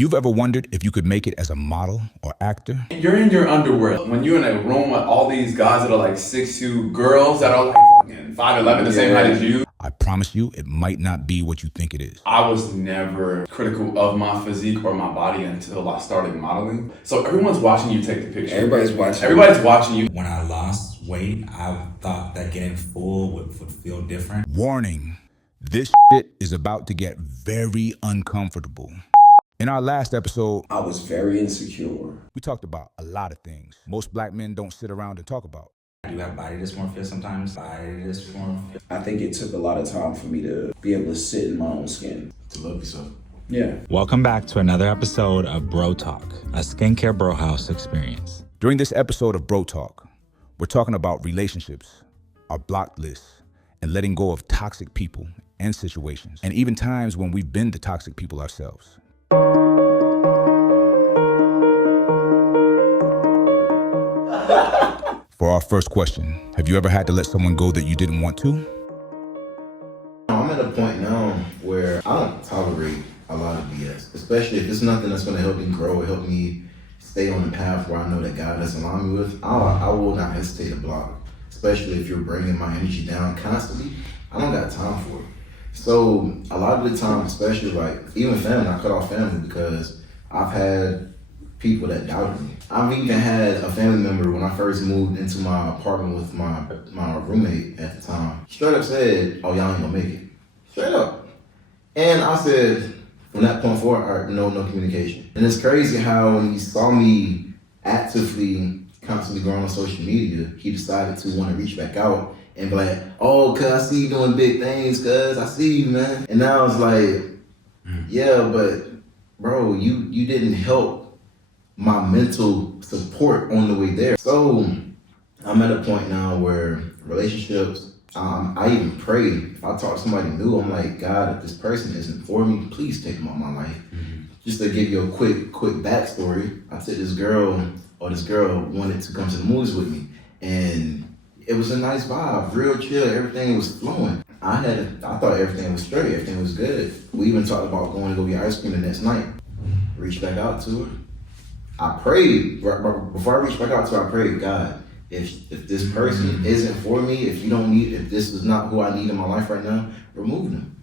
you've ever wondered if you could make it as a model or actor, you're in your underwear. When you're in a room with all these guys that are like 6'2", girls that are like fucking 5'11", the same height as you, I promise you it might not be what you think it is. I was never critical of my physique or my body until I started modeling. So everyone's watching you take the picture. Everybody's watching. Everybody's watching you. When I lost weight, I thought that getting full would feel different. Warning, this shit is about to get very uncomfortable. In our last episode, I was very insecure. we talked about a lot of things most black men don't sit around and talk about. I do have body dysmorphia sometimes. I think it took a lot of time for me to be able to sit in my own skin. To love yourself. Yeah. Welcome back to another episode of Bro Talk, a SkincareBro Haus experience. During this episode of Bro Talk, we're talking about relationships, our blocked lists, and letting go of toxic people and situations, and even times when we've been the toxic people ourselves. For our first question, have you ever had to let someone go that you didn't want to? I'm at a point now where I don't tolerate a lot of BS, especially if it's nothing that's going to help me grow or help me stay on the path where I know that God has aligned me with. I will not hesitate to block, especially if you're bringing my energy down constantly. I don't got time for it. So a lot of the time, especially like even family, I cut off family because I've had people that doubted me. I've even had a family member when I first moved into my apartment with my roommate at the time, straight up said, "Oh, y'all ain't gonna make it." Straight up. And I said, from that point forward, all right, no communication. And it's crazy how when he saw me actively, constantly growing on social media, he decided to want to reach back out and be like, "Oh, cuz I see you doing big things, cuz I see you, man." And now it's like, yeah, but bro, you didn't help my mental support on the way there. So I'm at a point now where relationships, I even pray. If I talk to somebody new, I'm like, God, if this person isn't for me, please take them out of my life. Just to give you a quick backstory, I took this girl wanted to come to the movies with me. And it was a nice vibe, real chill, everything was flowing. I thought everything was straight, everything was good. We even talked about going to go get ice cream the next night. Reached back out to her. I prayed, before I reached back out to her, I prayed, God, if this person isn't for me, if this is not who I need in my life right now, remove them.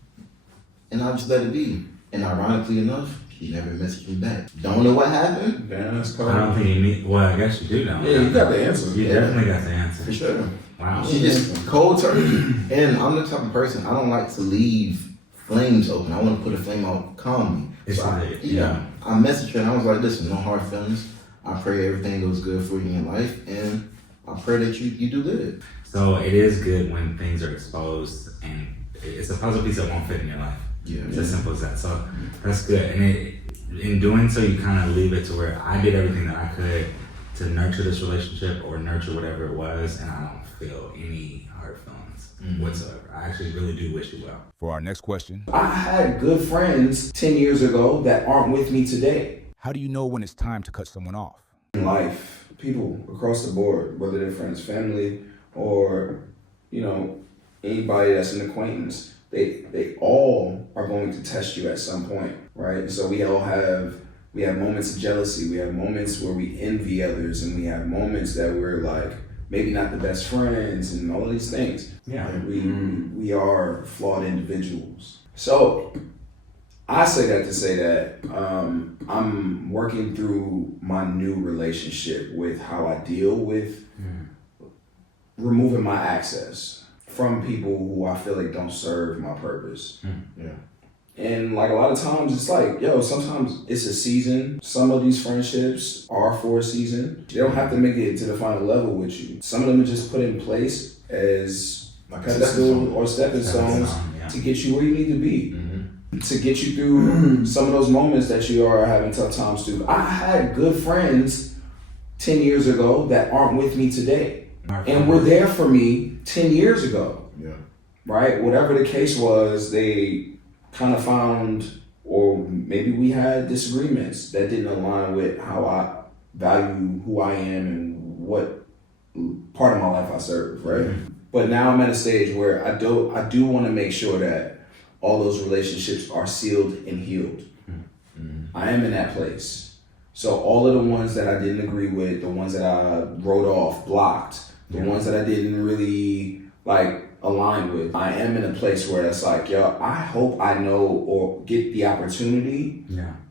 And I just let it be. And ironically enough, she never messaged me back. Don't know what happened. Damn, that's cold. I don't think you need, well, I guess you do know. Yeah, you got the answer. You definitely got the answer. For sure. Wow. She just cold turkey. And I'm the type of person, I don't like to leave flames open. I want to put a flame out calmly. It's So like, I messaged her and I was like, listen, no hard feelings. I pray everything goes good for you in your life, and I pray that you do good. So it is good when things are exposed, and it's a puzzle piece that won't fit in your life. Yeah. It's as simple as that. So that's good. And in doing so, you kind of leave it to where I did everything that I could to nurture this relationship or nurture whatever it was, and I don't feel any hard feelings whatsoever. I actually really do wish you well. For our next question, I had good friends 10 years ago that aren't with me today. how do you know when it's time to cut someone off? In life, people across the board, whether they're friends, family, or, anybody that's an acquaintance, they all are going to test you at some point, right? So we have moments of jealousy, we have moments where we envy others, and we have moments that we're like, maybe not the best friends and all of these things. Yeah. We are flawed individuals. So I say that to say that I'm working through my new relationship with how I deal with removing my access from people who I feel like don't serve my purpose. Yeah. And like a lot of times it's like, sometimes it's a season. Some of these friendships are for a season. They don't have to make it to the final level with you. Some of them are just put in place as Like a pedestal or stepping stones Yeah. to get you where you need to be. To get you through some of those moments that you are having tough times through. I had good friends 10 years ago that aren't with me today. And were there for me 10 years ago. Yeah. Right? Whatever the case was, they kind of found, or maybe we had disagreements that didn't align with how I value who I am and what part of my life I serve, right? But now I'm at a stage where I do want to make sure that all those relationships are sealed and healed. I am in that place. So all of the ones that I didn't agree with, the ones that I wrote off, blocked, the ones that I didn't really like align with, I am in a place where it's like, yo, I hope I know or get the opportunity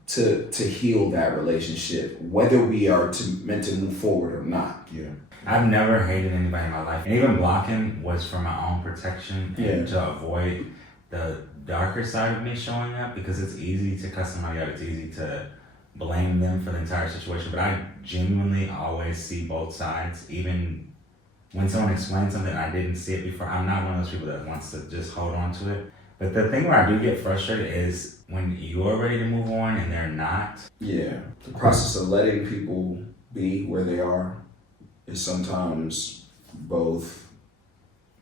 to heal that relationship, whether we are meant to move forward or not. Yeah. I've never hated anybody in my life. And even blocking was for my own protection and to avoid the darker side of me showing up, because it's easy to cuss somebody out. It's easy to blame them for the entire situation. But I genuinely always see both sides. Even when someone explains something I didn't see it before, I'm not one of those people that wants to just hold on to it. But the thing where I do get frustrated is when you're ready to move on and they're not. Yeah. The process of letting people be where they are is sometimes both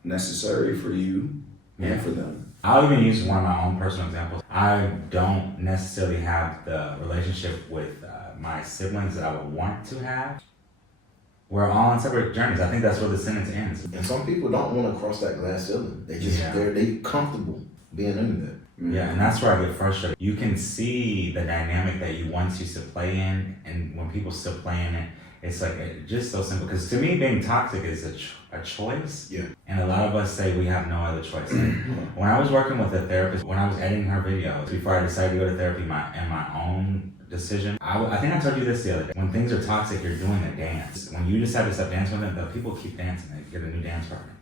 necessary for you and for them. I'll even use one of my own personal examples. I don't necessarily have the relationship with my siblings that I would want to have. We're all on separate journeys. I think that's where the sentence ends. And some people don't want to cross that glass ceiling. They just they comfortable being under that. Yeah, and that's where I get frustrated. You can see the dynamic that you once used to play in, and when people still play in it, it's like just so simple. Because to me, being toxic is a choice. Yeah. And a lot of us say we have no other choice. Like, when I was working with a therapist, when I was editing her videos, before I decided to go to therapy, my own decision, I think I told you this the other day. When things are toxic, you're doing a dance. When you decide to stop dancing with them, the people keep dancing. They get a new dance partner.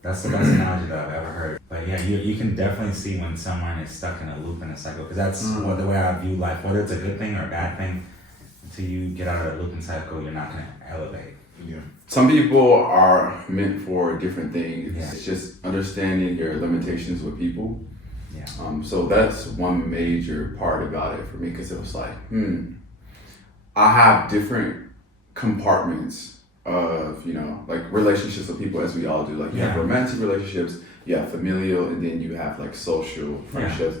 That's the best analogy that I've ever heard. But yeah, you can definitely see when someone is stuck in a loop and a cycle, because that's the way I view life. Whether it's a good thing or a bad thing, until you get out of the loop and cycle, you're not going to elevate. Yeah. Some people are meant for different things. Yeah. It's just understanding your limitations with people. Yeah. So that's one major part about it for me, because it was like, I have different compartments of, like relationships with people, as we all do. Like you have romantic relationships, you have familial, and then you have like social friendships,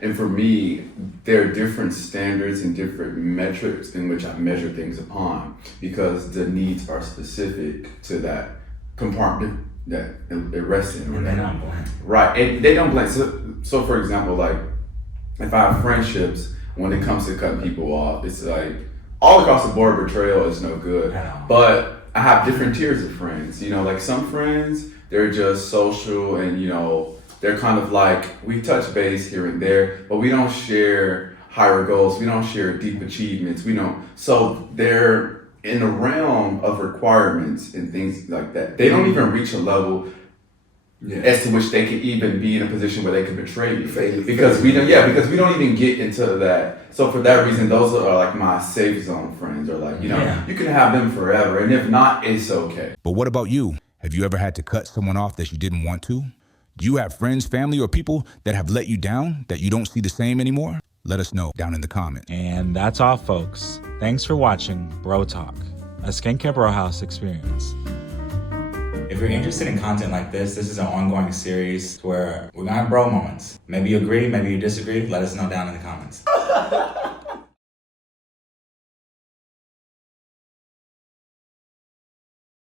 And for me, there are different standards and different metrics in which I measure things upon, because the needs are specific to that compartment that it rests in. And they don't blend. Right, and they don't blend. So for example, like if I have friendships, when it comes to cutting people off, it's like all across the board, betrayal is no good. But I have different tiers of friends. Like some friends, they're just social and, they're kind of like, we touch base here and there, but we don't share higher goals. We don't share deep achievements. So they're in the realm of requirements and things like that. They don't even reach a level as to which they can even be in a position where they can betray you. Because we don't even get into that. So for that reason, those are like my safe zone friends, or like, you can have them forever. And if not, it's okay. But what about you? Have you ever had to cut someone off that you didn't want to? Do you have friends, family, or people that have let you down that you don't see the same anymore? Let us know down in the comments. And that's all, folks. Thanks for watching Bro Talk, a SkincareBro Haus experience. If you're interested in content like this is an ongoing series where we're gonna have bro moments. Maybe you agree, maybe you disagree. Let us know down in the comments.